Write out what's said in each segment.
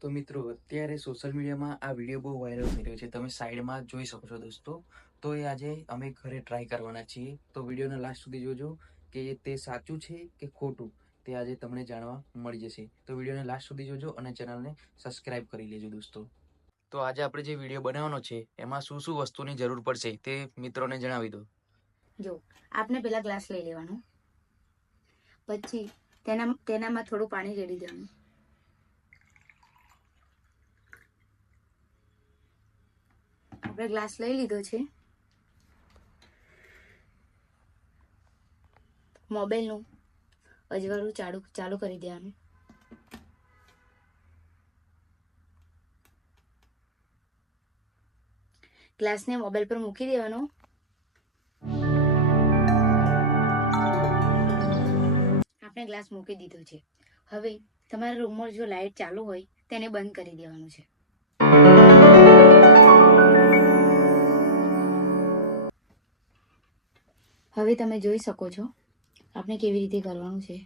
તો મિત્રો, અત્યારે સોશિયલ મીડિયામાં આ વીડિયો બહુ વાયરલ થઈ રહ્યો છે. તમે સાઈડમાં જોઈ શકો છો દોસ્તો. તો એ આજે અમે ઘરે ટ્રાય કરવાના છીએ. તો વિડીયોને લાસ્ટ સુધી જોજો કે તે સાચું છે કે ખોટું, તે આજે તમને જાણવા મળી જશે. તો વિડીયોને લાસ્ટ સુધી જોજો અને ચેનલને સબસ્ક્રાઇબ કરી લેજો દોસ્તો. તો આજે આપણે જે વીડિયો બનાવવાનો છે, એમાં શું શું વસ્તુની જરૂર પડશે તે મિત્રોને જણાવી દો. જો, આપને પેલા ગ્લાસ લઈ લેવાનો. પછી તેના, તેનામાં થોડું પાણી રેડી દેવાનું. આપણે ગ્લાસ લઈ લીધો છે. મોબાઈલનું અજવાળું ચાલુ ચાલુ કરી દેવાનું ગ્લાસને મોબાઈલ પર મૂકી દેવાનો. આપણે ગ્લાસ મૂકી દીધો છે. હવે તમારા રૂમમાં જો લાઇટ ચાલુ હોય, તેને બંધ કરી દેવાનું છે. હવે તમે જોઈ શકો છો, આપણે કેવી રીતે કરવાનું છે.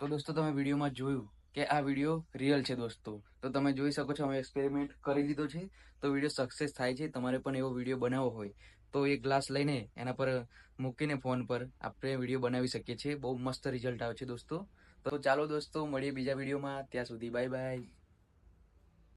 તો દોસ્તો, તમે વિડીયોમાં જોયું કે આ વીડિયો રિયલ છે દોસ્તો. તો તમે જોઈ શકો છો, અમે એક્સપેરિમેન્ટ કરી લીધો છે. તો વીડિયો સક્સેસ થાય છે, તમારે પણ એવો વીડિયો બનાવવો હોય. તો એક ગ્લાસ લઈને એના પર મૂકીને ફોન પર આપણે વીડિયો બનાવી શકીએ છીએ. બહુ મસ્ત રિઝલ્ટ આવે છે દોસ્તો. તો ચાલો દોસ્તો, મળીએ બીજા વિડીયોમાં. ત્યાં સુધી બાય બાય